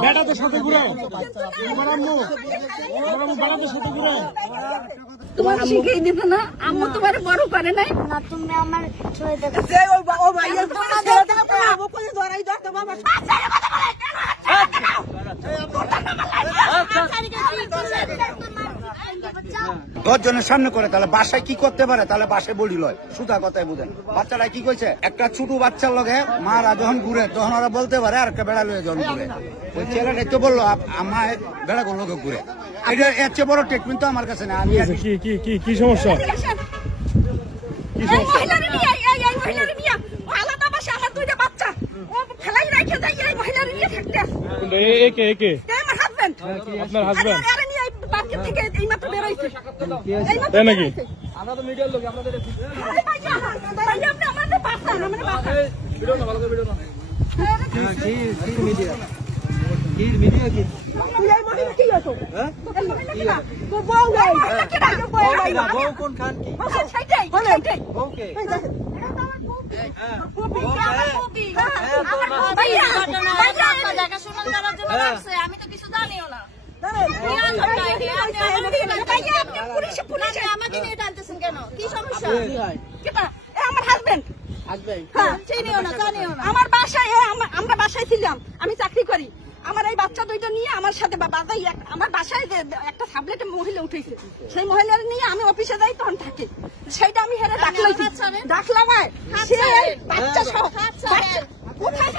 বেটাদের সাথে ঘুরে তোমার আম্মু বেটাদের সাথে ঘুরে তোমার শিখিয়ে দিত না আম্মু তোমার বড় করে নাই না তুমি আমার ছয় দেখো দশজনের সামনে করে তাহলে বাসায় কি করতে পারে তাহলে বাসায় বলি লয় সুতা কথাই বুঝেন বাচ্চারা কি কইছে একটা ছোট বাচ্চার লগে মারা যখন ঘুরে তখন ওরা বলতে পারে আর একটা বেড়া লয়ে যখন ঘুরে ওই ছেলেটাই তো বললো আমার বেড়া কোন লোকে ঘুরে এটা এর চেয়ে বড় ট্রিটমেন্ট তো আমার কাছে না আমি কি সমস্যা আপনার হাজবেন্ড তাই নাকি আমরা তো মিডিয়ার লোক আপনাদের আমি তো কিছু জানিও না আমাকে নিয়ে টানতেছেন কেন কি সমস্যা আমার হাজবেন্ড আমার বাসায় আমরা বাসায় ছিলাম আমি চাকরি করি আমার এই বাচ্চা দুইটা নিয়ে আমার সাথে আমার বাসায় একটা সাবলেটে মহিলা উঠেছে সেই মহিলার নিয়ে আমি অফিসে যাই তখন থাকি সেইটা আমি হেরে ডাকলাম বাচ্চা সহ কোথায়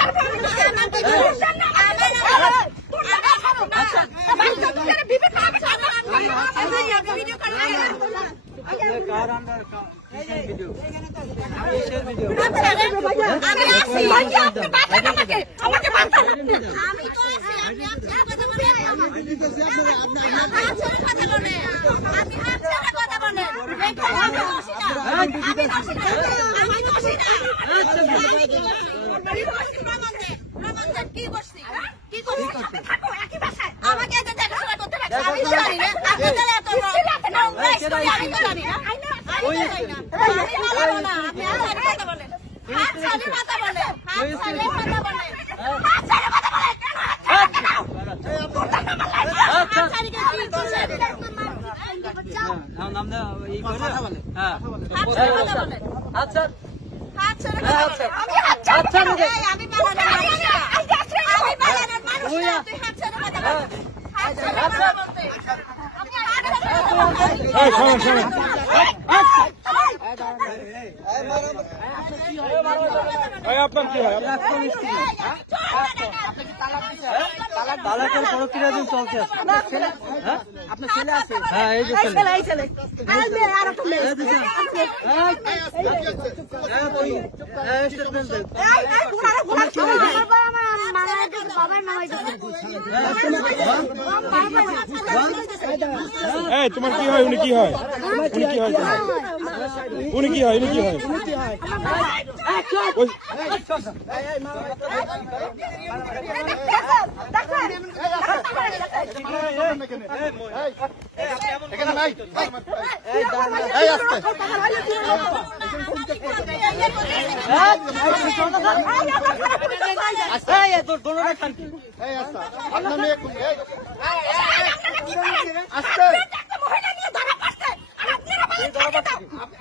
আপনার কি হয় তালাকের প্রক্রিয়া দিন চলছে আপনার ছেলে আছে হ্যাঁ এই যে ছেলে তোমার কি হয় উনি কি হয় উনি কি হয়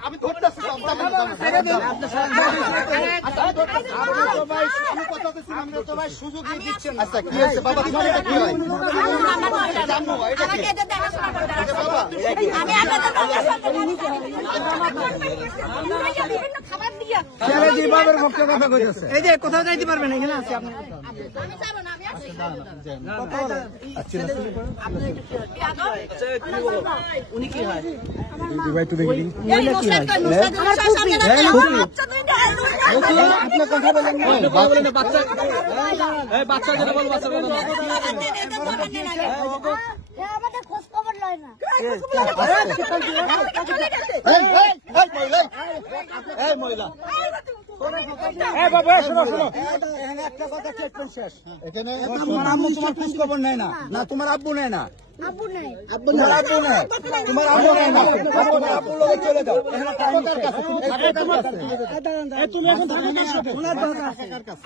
আমি ধরতেছি সুযোগ দিচ্ছেন আচ্ছা কি হয়েছে বাবা তোমার এটা কি হয় এই যে কোথাও যাইতে পারবেন এখানে আছে আপনি উনি কি হয় আপনার কথা বলেন বাচ্চা যেটা বল বাচ্চা আমাদের খোঁজ খবর লয় না মহিলা একটা কথা শেষ এখানে তোমার আম্মু তোমার খোঁজ খবর নেয় না তোমার আব্বু নেয় না আব্বু নাই। তোমার আব্বু নাই, তোমার আব্বু নাই না, তোমার আব্বুর লগে চলে যাও। এখানে কার কাছে? তুমি এখন থাকো কার সাথে?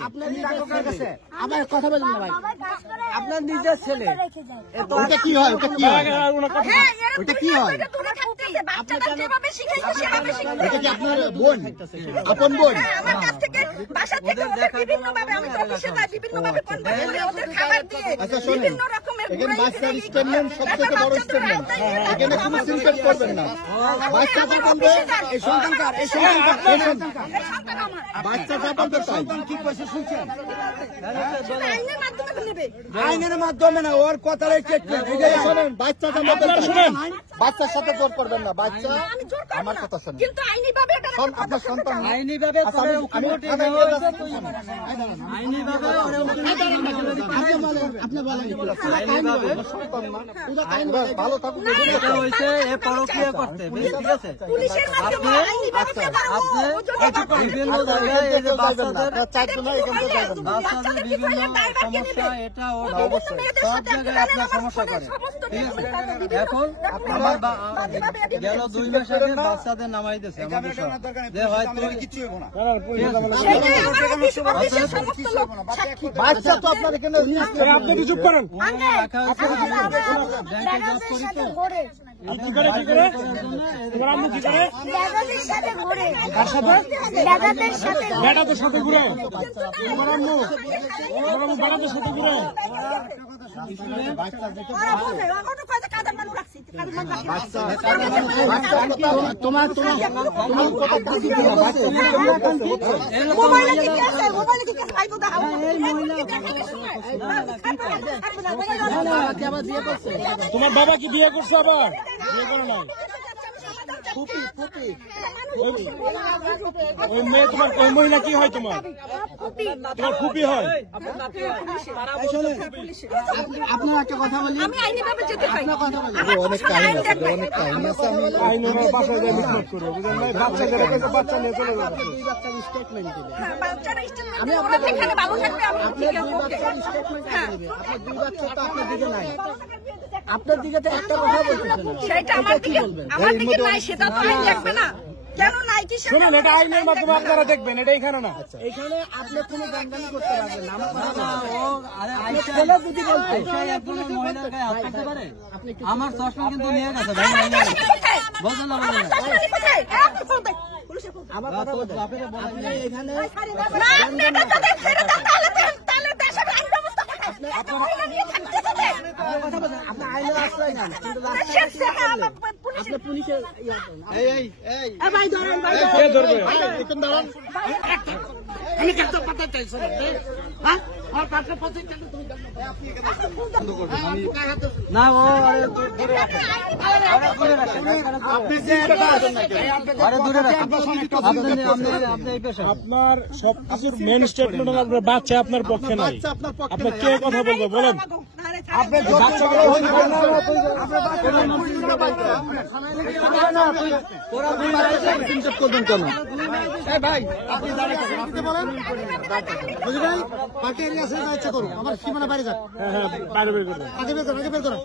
আপনার টাকা কার কাছে? আমার কথা বলুন না ভাই, বাবা কাজ করে আপনার নিজের ছেলে। রেখে যায়। ওটা কি হয়? ওটা কি হয়? হ্যাঁ, এরকম ওটা কি হয়? এটা দূরে থাকতেছে। বাচ্চাটা যেভাবে শিখাইছে সেভাবে শিখাইছে। এটা কি আপনার বোন? আপন বোন? হ্যাঁ, আমার কাছ থেকে বাসা থেকে ওদের বিভিন্ন ভাবে আমি তো অফিসে যাই বিভিন্ন ভাবে ওদের খাবার দিয়ে আচ্ছা শোনেন, বিভিন্ন রকমের এখানে বাচ্চার স্টেটমেন্ট সবথেকে বড় স্টেটমেন্ট। এখানে কোনো সিনকেট করবেন না। বাচ্চাটা বলবে এই সন্তানকার, এই সন্তানকার, এই সন্তানকার। বাচ্চাটা বলবে সন্তান কি কইছে শুনছেন? আইনের মাধ্যমে নেবে। আইনের মাধ্যমে না, ওর কথাটাই স্টেটমেন্ট। এটাই শোনেন, বাচ্চাটা বলবে শুনেন, বাচ্চার সাথে জোর করবেন না। বাচ্চা আমি জোর করব আমার না, কথা শোনেন। কিন্তু আইনি ভাবে এটা আপনার সন্তান না। আইনি ভাবে আচ্ছা, আমি আইনি ভাবে আপনি বলেন, ভালো থাকুন। এটা হয়েছে এ পরক্রিয়া করতে, ঠিক আছে? পুলিশের মাধ্যমে আইনি ভাবে বিভিন্ন জায়গায় এই যে বাচ্চাদের বাচ্চাদের বিভিন্ন সমস্যা, এটা ওর সব জায়গায় আপনার সমস্যা করে, ঠিক আছে? এখন আমার গেল 2 মাস আগে বাচ্চাদের নামাই দিয়েছে আমাদের সব যে হয়তো কিচ্ছু হইব না। বাচ্চা তো আপনার এখানে আপনি কি চুপ করেন? রাখা হয়েছে ব্যাটাদের সাথে ঘোরে। কি করে কি করে? তোমার আম্মু কি করে? ব্যাটাদের সাথে ঘোরে। কার সাথে? ব্যাটাদের সাথে ঘোরে। বেটাদের সাথে ঘুরে? তোমার আম্মু বেটাদের সাথে ঘুরে? তোমার তোমার বাবা কি বিয়ে করছে আবার? বিয়ে করে নাই? ওই মেয়ে তোমার, ওই মহিলা কি হয় তোমার? তোমার ফুপি হয়? আপনার একটা কথা বলি, আমি আইনি ভাবে যেতে পারি। অনেক কাহিনী আছে, অনেক কাহিনী আছে। আমি আইন ওরা বাসায় যায় মিটমাট করবে, বুঝলেন ভাই? বাচ্চা যারা পেয়েছে, বাচ্চা নিয়ে চলে যাবে। হ্যাঁ, বাচ্চারা স্টেটমেন্ট ওরা যেখানে ভালো থাকবে আমি ঠিক আছে ওকে। হ্যাঁ, আপনার 2 বাচ্চা তো আপনার দিকে নাই, আপনার দিকে তো একটা কথা বলতেছে না। সেটা আমার দিকে নাই, সেটা তো আইন দেখবে না। কেন নাই কি সেটা শুনুন, এটা আইনের মাধ্যমে আপনারা দেখবেন, এটা এখানে না। এখানে আপনি কোনো দাঙ্গানি করতে পারবেন না। আমার ছেলে যদি বলতে একজন মহিলার গায়ে হাত দিতে পারে, আমার চশমা কিন্তু নিয়ে গেছে ভাই, বলেন না বলেন না। আমার কথা বলতে আপনি বলেন এখানে আপনি আইনে আশ্রয় নেন, কিন্তু আপনি পুলিশের কে ধরবে? না ও আপনার সবকিছুর মেন স্টেটমেন্ট হলো আপনার বাচ্চা আপনার পক্ষে নাই। আপনি কে কথা বলবে বলেন? আমার সীমানা বাইরে যাক, হ্যাঁ হ্যাঁ, বাইরে বের করবেন। আগে বের করো, আগে বের করো।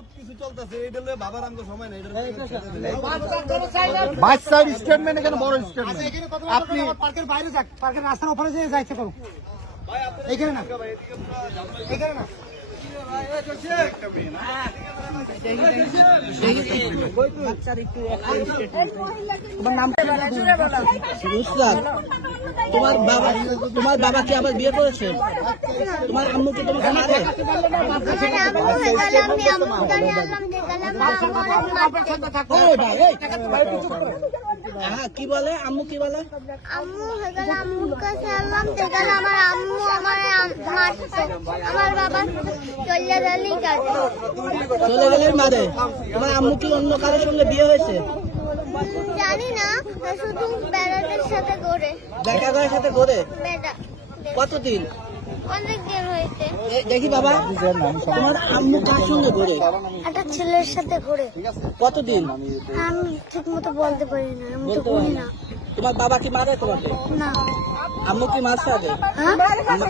বাচ্চার স্টেটমেন্ট এখানে বড় স্টেটমেন্ট। আপনি পার্কের বাইরে যাক, পার্কের রাস্তার ওপরে যেয়ে যাইতে করুন, এইখানে না, এইখানে না। তোমার বাবা কি আবার বিয়ে করেছে? তোমার আম্মু কি তোমাকে মারে? হ্যাঁ, কি বলে আম্মু, কি বলে? আম্মু হয়ে গেল, আম্মুর কাছে আনলাম দেখলাম আমার আম্মু আমার মারছে, আমার বাবা চলে গেলেই কাজে। চলে গেলে মারে। তোমার আম্মু কি অন্য কারোর সঙ্গে বিয়ে হয়েছে? জানি না, শুধু বেড়াদের সাথে ঘোরে। দেখা করার সাথে ঘোরে? বেড়া কতদিন? অনেক দিন হয়েছে। দেখি বাবা, তোমার আম্মু কার সঙ্গে ঘোরে? একটা ছেলের সাথে ঘোরে। কতদিন? আমি ঠিক মতো বলতে পারি না, আমি তো ঘুরি না। তোমার বাবা কি মারে তোমাকে? না। আম্মু কি মারছে আগে? হ্যাঁ?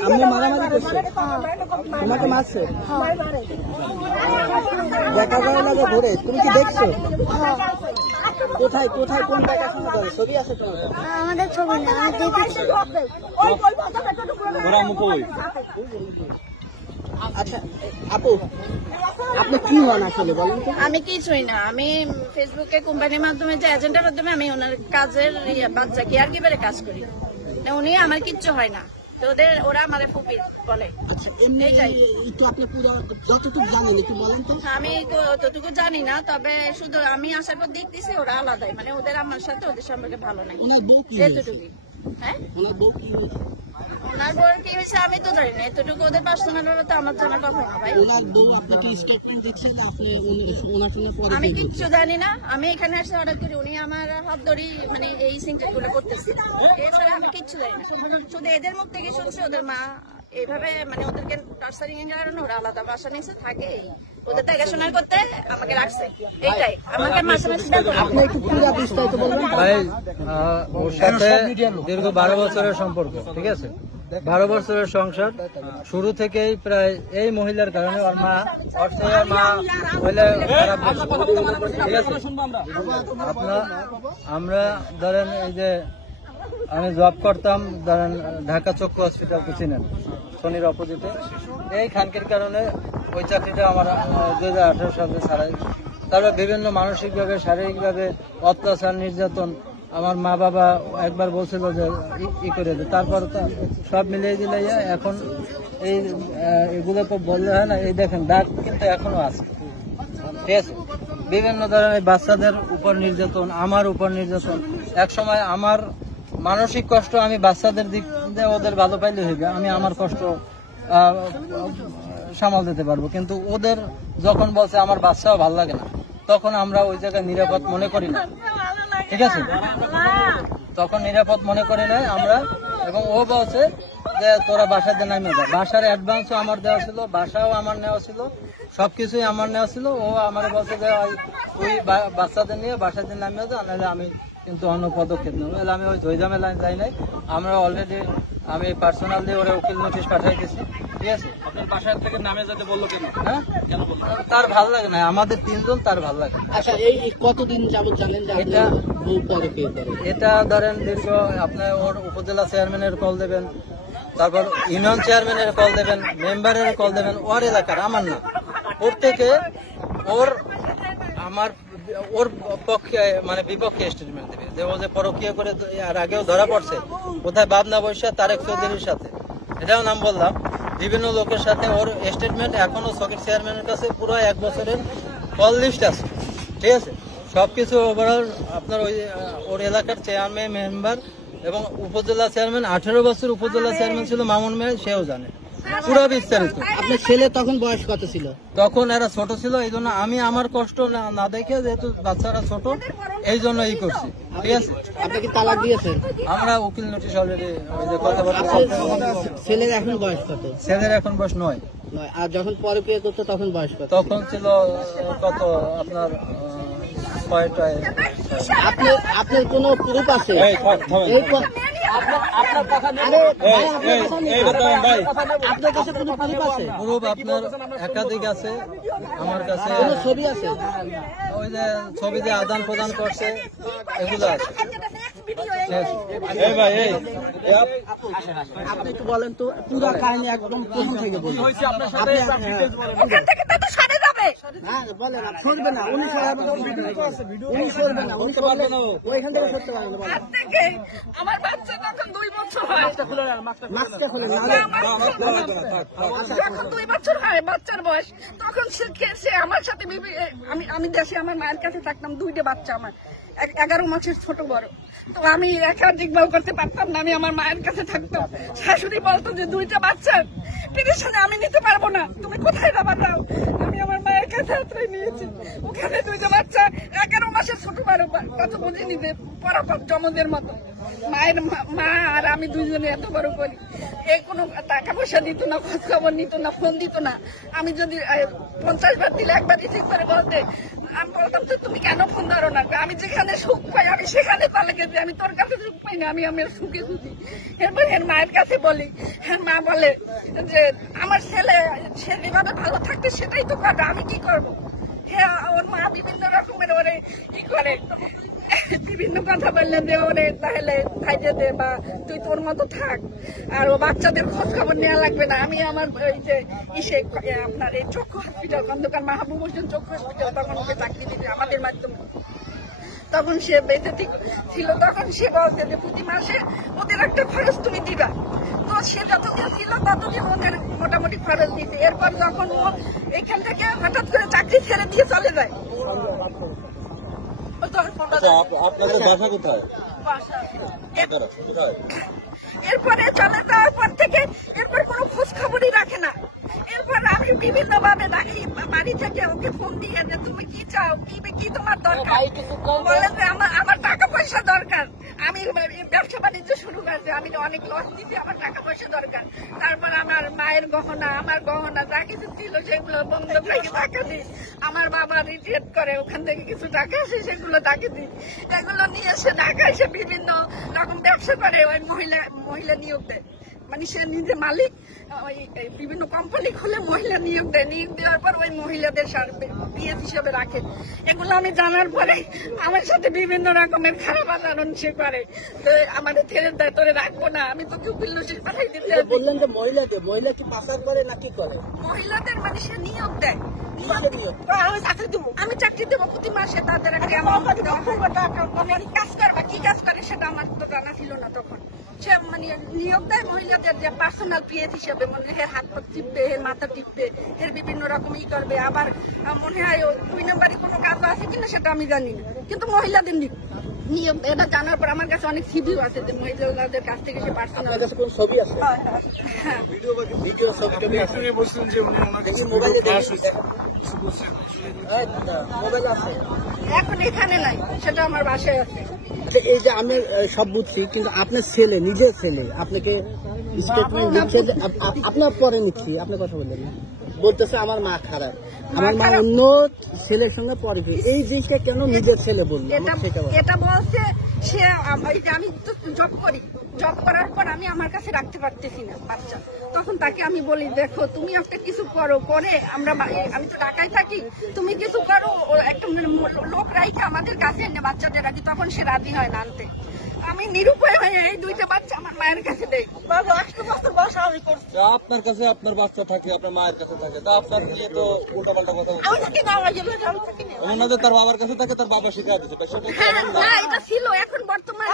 আম্মু মারামারি করছে? তোমাকে মারছে? দেখা করে না যে ঘুরে, তুমি কি দেখছো? কোথায় কোথায় কোন দেখাশোনা করে? ছবি আছে তোমার? আমাদের ছবি না, আমি দেখেছি। আচ্ছা আপু, আপনি কি হন আসলে বলেন তো? আমি কিছুই না, আমি ফেসবুকে কোম্পানির মাধ্যমে যে এজেন্টের মাধ্যমে আমি ওনার কাজের বাচ্চা কেয়ার গিভারে কাজ করি। উনি আমার কিচ্ছু হয় না, তো ওরা আমার ফুপি বলে। আচ্ছা এমনি একটু আপনি পুরো যতটুকু জানেন একটু বলেন তো। আমি ততটুকু জানি না, তবে শুধু আমি আসার পর দেখতেছি ওরা আলাদাই, মানে ওদের আমার সাথে ওদের সম্পর্কে ভালো নাই ওনার বউ কি এতটুকুই। হ্যাঁ, ওনার বউ কি ওনার বউ কি হয়েছে আমি তো জানি না, এতটুকু ওদের পার্সোনাল তো আমার জানার কথা না ভাই। ওনার বউ আপনাকে স্টেটমেন্ট দিচ্ছে যে আপনি ওনার সঙ্গে পরে আমি কিচ্ছু জানি না, আমি এখানে আসলে অর্ডার করি, উনি আমার হাত ধরি মানে এই সিনটেক গুলো করতেছে, এছাড়া আমি কিচ্ছু জানি না। শুধু এদের মুখ থেকে শুনছি ওদের মা এইভাবে মানে ওদেরকে টার্চারিং এর কারণে ওরা আলাদা বাসা নিচে থাকে, ওদের দেখাশোনা করতে আমাকে রাখছে, এইটাই আমাকে মাসে মাসে আপনি একটু পুরো বিস্তারিত বলবেন। ভাই ওর সাথে দীর্ঘ 12 বছরের সম্পর্ক, ঠিক আছে? 12 বছরের সংসার, শুরু থেকেই প্রায় এই মহিলার কারণে ওর মা হইলে খারাপ বলছে, ঠিক আছে? আমরা ধরেন এই যে আমি জব করতাম ধরেন ঢাকা চক্ষু হসপিটাল, তো চিনেন, শনির অপোজিটে। এই খানকির কারণে ওই চাকরিটা আমার 2018 সালে ছাড়াই। তারপর বিভিন্ন মানসিকভাবে শারীরিকভাবে অত্যাচার নির্যাতন, আমার মা বাবা একবার বলছিল যে ই করে দে, তারপর সব মিলিয়ে দিলে এখন এই এগুলো তো বললে হয় না। এই দেখেন দাগ কিন্তু এখনো আছে, ঠিক আছে? বিভিন্ন ধরনের বাচ্চাদের উপর নির্যাতন, আমার উপর নির্যাতন। এক সময় আমার মানসিক কষ্ট আমি বাচ্চাদের দিক দিয়ে ওদের ভালো পাইলে হইবে, আমি আমার কষ্ট সামাল দিতে পারবো, কিন্তু ওদের যখন বলছে আমার বাচ্চাও ভালো লাগে না, তখন আমরা ওই জায়গায় নিরাপদ মনে করি না, ঠিক আছে? তখন নিরাপদ মনে করি না আমরা। এবং ও বলছে যে তোরা বাসাতে নামিয়ে যা, বাসার অ্যাডভান্সও আমার দেওয়া ছিল, বাসাও আমার নেওয়া ছিল, সবকিছুই আমার নেওয়া ছিল। ও আমার বলছে যে ওই বাচ্চাদের নিয়ে বাসাতে নামিয়ে যা, নাহলে আমি কিন্তু অন্য পদক্ষেপ নেব। আমি ওই ঝামেলায় যাই নাই। আমরা অলরেডি আমি পার্সোনাল দিয়ে ওরা উকিল নোটিশ পাঠাই দিয়েছি, ঠিক আছে? আপনার বাসার থেকে নামে যেতে বললো কেন? হ্যাঁ, তার ভালো লাগে না, আমাদের 3 জন তার ভালো লাগে। আচ্ছা এই কতদিন যাবত জানেন যে এটা বউ পরে কে করে? এটা ধরেন দীর্ঘ আপনার ওর উপজেলা চেয়ারম্যানের কল দেবেন, তারপর ইউনিয়ন চেয়ারম্যানের কল দেবেন, মেম্বারের কল দেবেন, ওর এলাকার, আমার না। প্রত্যেকে ওর পক্ষে মানে বিপক্ষে স্টেটমেন্ট দেবে যে ও যে পরকীয়া করে আর আগেও ধরা পড়ছে কোথায় বাবনা বৈশা তারেক চৌধুরীর সাথে, এটাও নাম বললাম, বিভিন্ন লোকের সাথে। ওর স্টেটমেন্ট এখনো সকেট চেয়ারম্যানের কাছে পুরো 1 বছরের কল লিস্ট আছে, ঠিক আছে? সবকিছু ওভারঅল আপনার ওর এলাকার চেয়ারম্যান, মেম্বার এবং উপজেলা চেয়ারম্যান, 18 বছর উপজেলা চেয়ারম্যান ছিল মামুন মেয়ে, সেও জানে পুরো বিস্তারিত। আপনার ছেলে তখন বয়স কত ছিল? তখন এরা ছোট ছিল, এই জন্য আমি আমার কষ্ট না দেখে, যেহেতু বাচ্চারা ছোট, এই জন্য ই করছি, ঠিক আছে? আপনি কি তালাক দিয়েছেন? আমরা উকিল নোটিশ অলরেডি কথাবার্তা। ছেলের এখন বয়স কত? ছেলের এখন বয়স 9। আর যখন পরকীয়া করতো তখন বয়স কত? তখন ছিল কত আপনার 6টায়। আপনার কোন প্রুফ আছে? আপনার কাছে কোনো প্রুফ আছে? প্রুফ আপনার একাধিক আছে, আমার কাছে কোনো ছবি আছে? ওই যে ছবি যে আদান প্রদান করছে এগুলো আছে। আপনি একটু বলেন তো পুরো কাহিনী একদম প্রথম থেকে বলুন। হ্যাঁ বলেন, সরবে না, উনি সরবে না, ওইখান থেকে সরতে পারবেন না। আমার বাচ্চা তখন 2 বছর হয়, মাস্কটা খুলে যখন 2 বছর হয় বাচ্চার বয়স, তখন সে আমার সাথে আমি দেশে আমার মায়ের কাছে থাকতাম, 2টা বাচ্চা আমার 11 মাসের ছোট বড়। তো আমি একা দেখভাল করতে পারতাম না, আমি আমার মায়ের কাছে থাকতাম। শাশুড়ি বলতো যে 2টা বাচ্চা টেনশনে আমি নিতে পারবো না, তুমি কোথায় যাবা দাও। আমি আমার মায়ের কাছে আশ্রয় নিয়েছি, ওখানে 2টা বাচ্চা 11 মাসের ছোট বড়, কত বুঝিনি যে পরপর জমদের মতো। মায়ের মা আর আমি দুইজনে এত বড় করি, এই কোনো টাকা পয়সা দিত না, খোঁজ খবর নিত না, ফোন দিত না। আমি যদি 50 বার দিলে একবার রিসিভ করে বলতে, আমি বলতাম তো তুমি কেন ফোন ধরো না? আমি যেখানে সুখ পাই আমি সেখানে তালে গেছি, আমি তোর কাছে সুখ পাই না, আমি আমার সুখে খুঁজি। এরপর এর মায়ের কাছে বলি, হ্যাঁ মা বলে যে আমার ছেলে সে যেভাবে ভালো থাকতে সেটাই তো করবে, আমি কি করবো? হ্যাঁ, ওর মা বিভিন্ন রকমের ওরে ই করে, বিভিন্ন কথা বললেন যে ওরে তাহলে খাইতে দে বা তুই তোর মতো থাক, আর ও বাচ্চাদের খোঁজ খবর নেওয়া লাগবে না। আমি আমার এই যে আপনার এই চক্ষু হসপিটাল, খন্দকার মাহবুব হোসেন চক্ষু হসপিটাল, তখন ওকে চাকরি দিতে আমাদের মাধ্যমে, তখন সে বেঁচে ছিল, তখন সে বলছে যে প্রতি মাসে ওদের একটা খরচ তুমি দিবা। তো সে যতদিন ছিল ততদিন ওদের মোটামুটি খরচ দিতে। এরপর যখন ও এখান থেকে হঠাৎ করে চাকরি ছেড়ে দিয়ে চলে যায়। আপনাদের বাসা কোথায়? এরপরে চলে যাওয়ার পর থেকে এরপর কোনো খোঁজ খবরই রাখে না। এরপর আমি বিভিন্ন ভাবে বাড়ি থেকে ওকে ফোন দিয়ে যে তুমি কি চাও, কি তোমার দরকার, বলে যে আমার টাকা পয়সা দরকার, আমি ব্যবসা বাণিজ্য শুরু করেছি, আমি অনেক লস দিচ্ছি, আমার টাকা পয়সা দরকার। তারপর আমার মায়ের গহনা, আমার গহনা যা কিছু ছিল সেগুলো বন্ধক রেখে টাকা দিই। আমার বাবা রিটায়ার করে, ওখান থেকে কিছু টাকা আসে সেগুলো তাকে দিই। এগুলো নিয়ে এসে ঢাকায় সে বিভিন্ন রকম ব্যবসা করে, ওই মহিলা নিয়োগ দেয়, মানে সে নিজে মালিক, ওই বিভিন্ন কোম্পানি খুলে মহিলা নিয়োগ দেয়। নিয়োগ দেওয়ার পর ওই মহিলাদের বিয়ে হিসেবে রাখে। এগুলো আমি জানার পরে আমার সাথে বিভিন্ন রকমের খারাপ আচরণ সে করে, আমাদের ছেড়ে দেয়, তোরে রাখবো না, আমি তোকে উকিল নসির পাঠাই দিতে। বললেন যে মহিলা কি পাচার করে না কি করে? মহিলাদের মানে সে নিয়োগ দেয়, আমি চাকরি দেবো প্রতি মাসে, তাদের একটা কাজ করবা, কি কাজ করে সেটা আমার তো জানা ছিল না তখন। সে মানে নিয়োগ দেয় মহিলাদের যে পার্সোনাল পিএস হিসেবে, মানে এর হাত পা টিপবে, এর মাথা টিপবে, এর বিভিন্ন রকম ই করবে। আবার মনে হয় 2 নম্বরই কোনো কাজ আছে কিনা সেটা আমি জানি না, কিন্তু মহিলাদের নিয়োগ এটা জানার পর আমার কাছে অনেক সিভিও আছে যে মহিলাদের কাছ থেকে সে পার্সোনাল ছবি আছে। হ্যাঁ, ভিডিও ছবি বলছেন যে উনি ওনার কাছে মোবাইল আছে, এখন এখানে নাই, সেটা আমার বাসায় আছে। আচ্ছা, এই যে আমি সব বুঝছি, কিন্তু আপনার ছেলে, নিজের ছেলে আপনাকে স্টেটমেন্ট দিচ্ছে, আপনার পরে নিচ্ছি, আপনি কথা বললেন না, বলতেছে আমার মা খারাপ, আমার মা অন্য ছেলের সঙ্গে পরে। এই জিনিসটা কেন নিজের ছেলে বললো? এটা বলছে সে, আমি তো জব করি, জব করার পর আমি আমার কাছে রাখতে পারতেছি না বাচ্চা, তখন তাকে আমি বলি দেখো তুমি একটা কিছু করো, করে আমি তো ঢাকায় থাকি, তুমি কিছু করো, একটা লোক রাইখে আমাদের কাছে এনে বাচ্চাদের রাখি। তখন সে রাজি হয় না আনতে। আমি নিরুপায় হয়ে এই 2টা বাচ্চা আমার মায়ের কাছে দেই। বাবা 8 বছর বয়স আমি করছি, আপনার কাছে আপনার বাচ্চা থাকে, আপনার মায়ের কাছে থাকে, তা আপনার নিয়ে তো উল্টাপাল্টা কথা বলছে। আমি থাকি না, আমার জন্য আমি থাকি না। ওনাদের তার বাবার কাছে থাকে, তার বাবা শিখাই দিচ্ছে। না, এটা ছিল, এখন বর্তমানে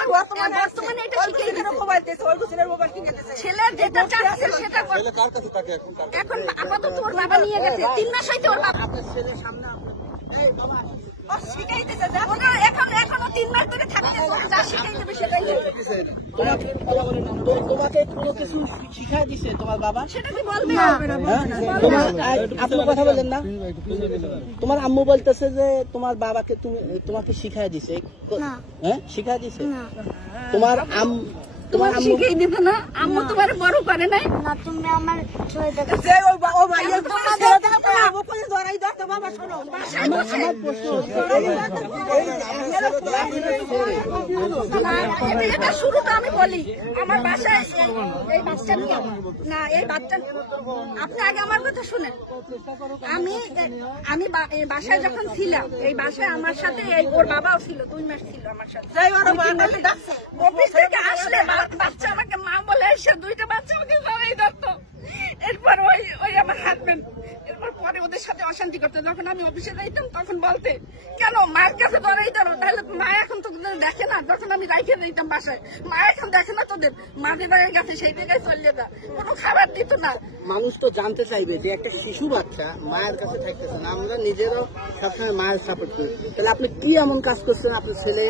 এটা শিখে দিতে মোবাইল দিয়েছে, ওই ছেলের মোবাইল কিনে দিয়েছে। ছেলে যেটা চাচ্ছে সেটা ছেলে কার কাছে থাকে এখন আপাতত ওর বাবা নিয়ে গেছে। 3 মাস হইতে ওর বাবা, আপনার ছেলের সামনে এই বাবা ও শিখাই দিতে যা, ওনা এখনো 3 মাস ধরে থাকতে, যা শিখাই দেবে সেটাই তোমাকে কোনো কিছু শিখাই দিছে তোমার বাবা? সেটা কি বলবে? আপনি কথা বলেন না, তোমার আম্মু বলতেছে যে তোমার বাবাকে তোমাকে শিখাই দিছে, হ্যাঁ শিখাই দিছে? তোমার তোমার শিখাই দিবে না? আম্মু তোমার বড় করে নাই না, তুমি আমার এটা শুরুটা আমি বলি। আমার বাসায় এই বাচ্চা নিয়ে না, এই বাচ্চা আপনি আগে আমার কথা শুনেন। আমি বাসায় যখন ছিলাম, এই বাসায় আমার সাথে ওর বাবাও ছিল, 2 মাস ছিল আমার সাথে। অফিস থেকে আসলে বাচ্চা আমাকে মা বলে এসে 2টা বাচ্চা আমাকে জড়াই ধরতো। এরপর ওই আমার হাজবেন্ড এরপর পরে ওদের সাথে অশান্তি করতো। যখন আমি অফিসে যাইতাম তখন বলতে কেন মায়ের কাছে জড়াই ধরো, তাহলে মা এখন তো দেখে না। যখন আমি রাইখে যাইতাম বাসায়, মা এখন দেখে না তোদের, মা যে জায়গায় গেছে সেই জায়গায় চলে যা, কোনো খাবার দিত না। মানুষ তো জানতে চাইবে যে একটা শিশু বাচ্চা মায়ের কাছে থাকতেছে না, আমরা নিজেরও সবসময় মায়ের সাপোর্ট করি, তাহলে আপনি কি এমন কাজ করছেন? আপনার ছেলে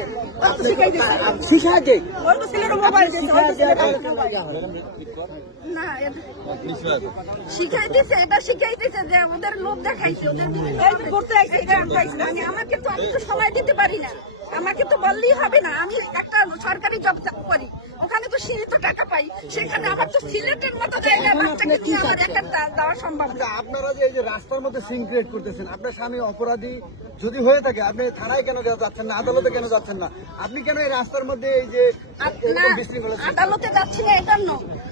শিখাই দেয় না, শিখাই দিছে, এটা শিখাই দিছে যে ওদের লোক দেখাইছে, ওদের আমাকে তো, আমি তো সময় দিতে পারি না, আমাকে তো বললেই হবে না। আমি একটা সরকারি জব করি, ওখানে তো তো সীমিত টাকা পাই, সেখানে আবার তো সিলেটের মতো জায়গায় বাচ্চাকে নিয়ে আমার একা দেওয়া সম্ভব না। আপনারা যে এই যে রাস্তার মধ্যে সিন ক্রিয়েট করতেছেন, আপনার স্বামী অপরাধী যদি হয়ে থাকে আপনি থানায় কেন যাচ্ছেন না, আদালতে কেন যাচ্ছেন না? আপনি কেন এই রাস্তার মধ্যে এই যে আদালতে যাচ্ছি না এই জন্য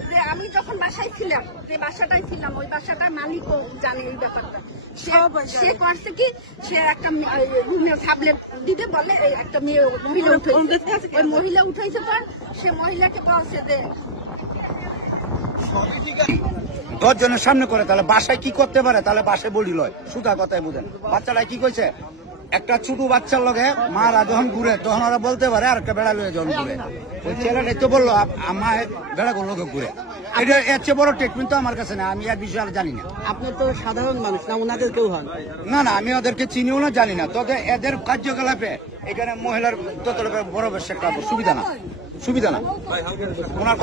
যে আমি যখন বাসায় ছিলাম, যে বাসাটায় ছিলাম, ওই বাসাটার মালিকও জানে এই ব্যাপারটা। সে করছে কি, সে একটা রুমে সাবলেট দিতে বলে, একটা মেয়ে মহিলা উঠেছে, ওই মহিলা উঠেছে, পর সে মহিলাকে বলছে যে 10 জনের সামনে করে, তাহলে বাসায় কি করতে পারে? তাহলে বাসায় বলি লয়, সুতা কথাই বুঝেন। বাচ্চাটা কি কইছে, একটা ছোট বাচ্চার লগে মারা যখন ঘুরে তখন ওরা বলতে পারে আর একটা বেড়া লয়ে যখন ঘুরে। ওই ছেলেটাই তো বললো আমার বেড়া লোকে ঘুরে। এটা এর চেয়ে বড় ট্রিটমেন্ট তো আমার কাছে না, আমি আর বিষয়ে আর জানি না। আপনি তো সাধারণ মানুষ না, ওনাদের কেউ হন না না, আমি ওদেরকে চিনিও না, জানি না। তবে এদের কার্যকলাপে এখানে মহিলার তত বড় বেশ একটা সুবিধা না, সুবিধা না ওনার